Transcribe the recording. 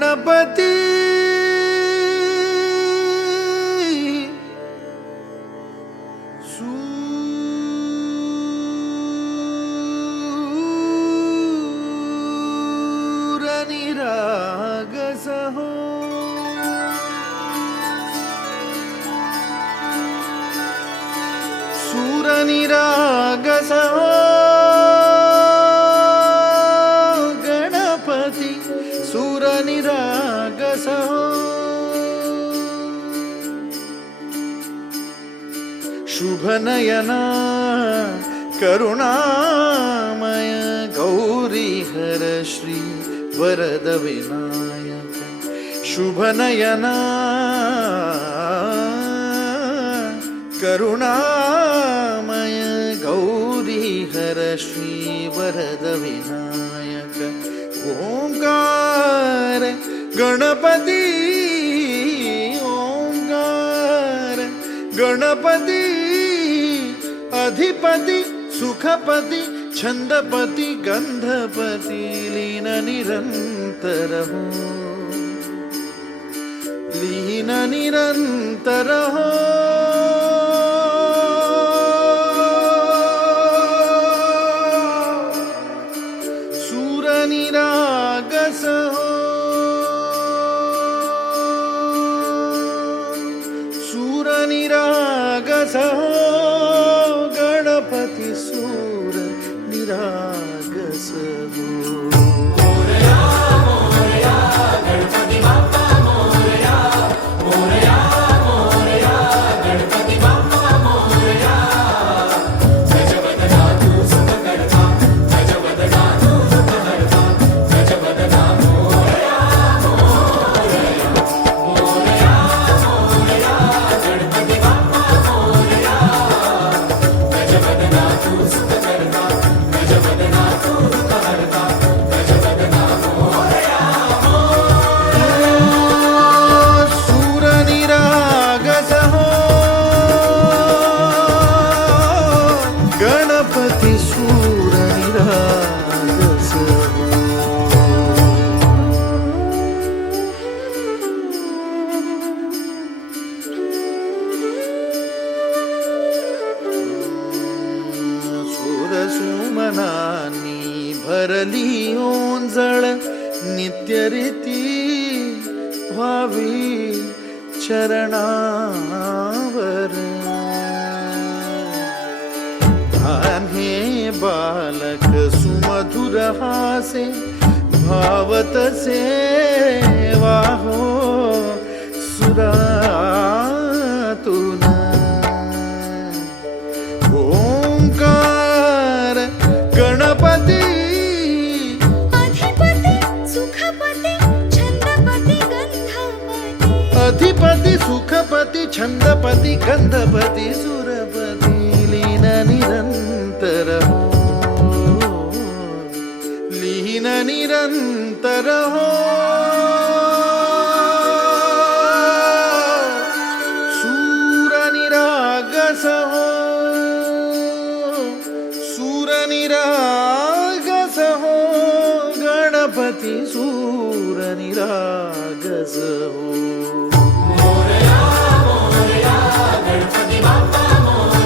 गणपती सूरनिरागसहो सूरनिरागसहो गणपति सूरनिरागसहो शुभनयना करुणामय गौरीहर श्री वरद विनायक शुभनयना करुणामय गौरीहर श्री वरद विनायक ओंकार गणपती ओंकार गणपती अधिपति सुखपति छंदपति गंधपति लीन निरंतर हो लीन निरंतर हो सूरनिरागस हो सूरनिरागस हो गणपति सूर निरागस हो मोरया मोरया गणपति बाप्पा मोरया मोरया मोरया गणपति बाप्पा मोरया गजवदना तू सुखकर्ता गजवदना तू सुखकर्ता गजवदना मोरया मोरया मोरया मोरया गणपति बाप्पा मोरया गजवदना तू सुखकर्ता गजवदना तू सुखकर्ता गजवदना मोरया सूरनिरागस हो गणपति सूरनिरागस हो सुमनानी भरली ओंजळ नित्यरीती व्हावी चरणावर आन्हे बालक सुमधुर हासे भावतसे वाहो सुरातून ओंकार गणपती अधिपति सुखपति छंदपति गंधपति अधिपति सुखपति छंदपति गंधपति सुरपति लीन निरंतर हो लीन निरंतर हो सूरनिरागस हो सूरनिरागस हो गणपति सूरनिरागस हो मोरया मोरया गणपति बाप्पा मोरया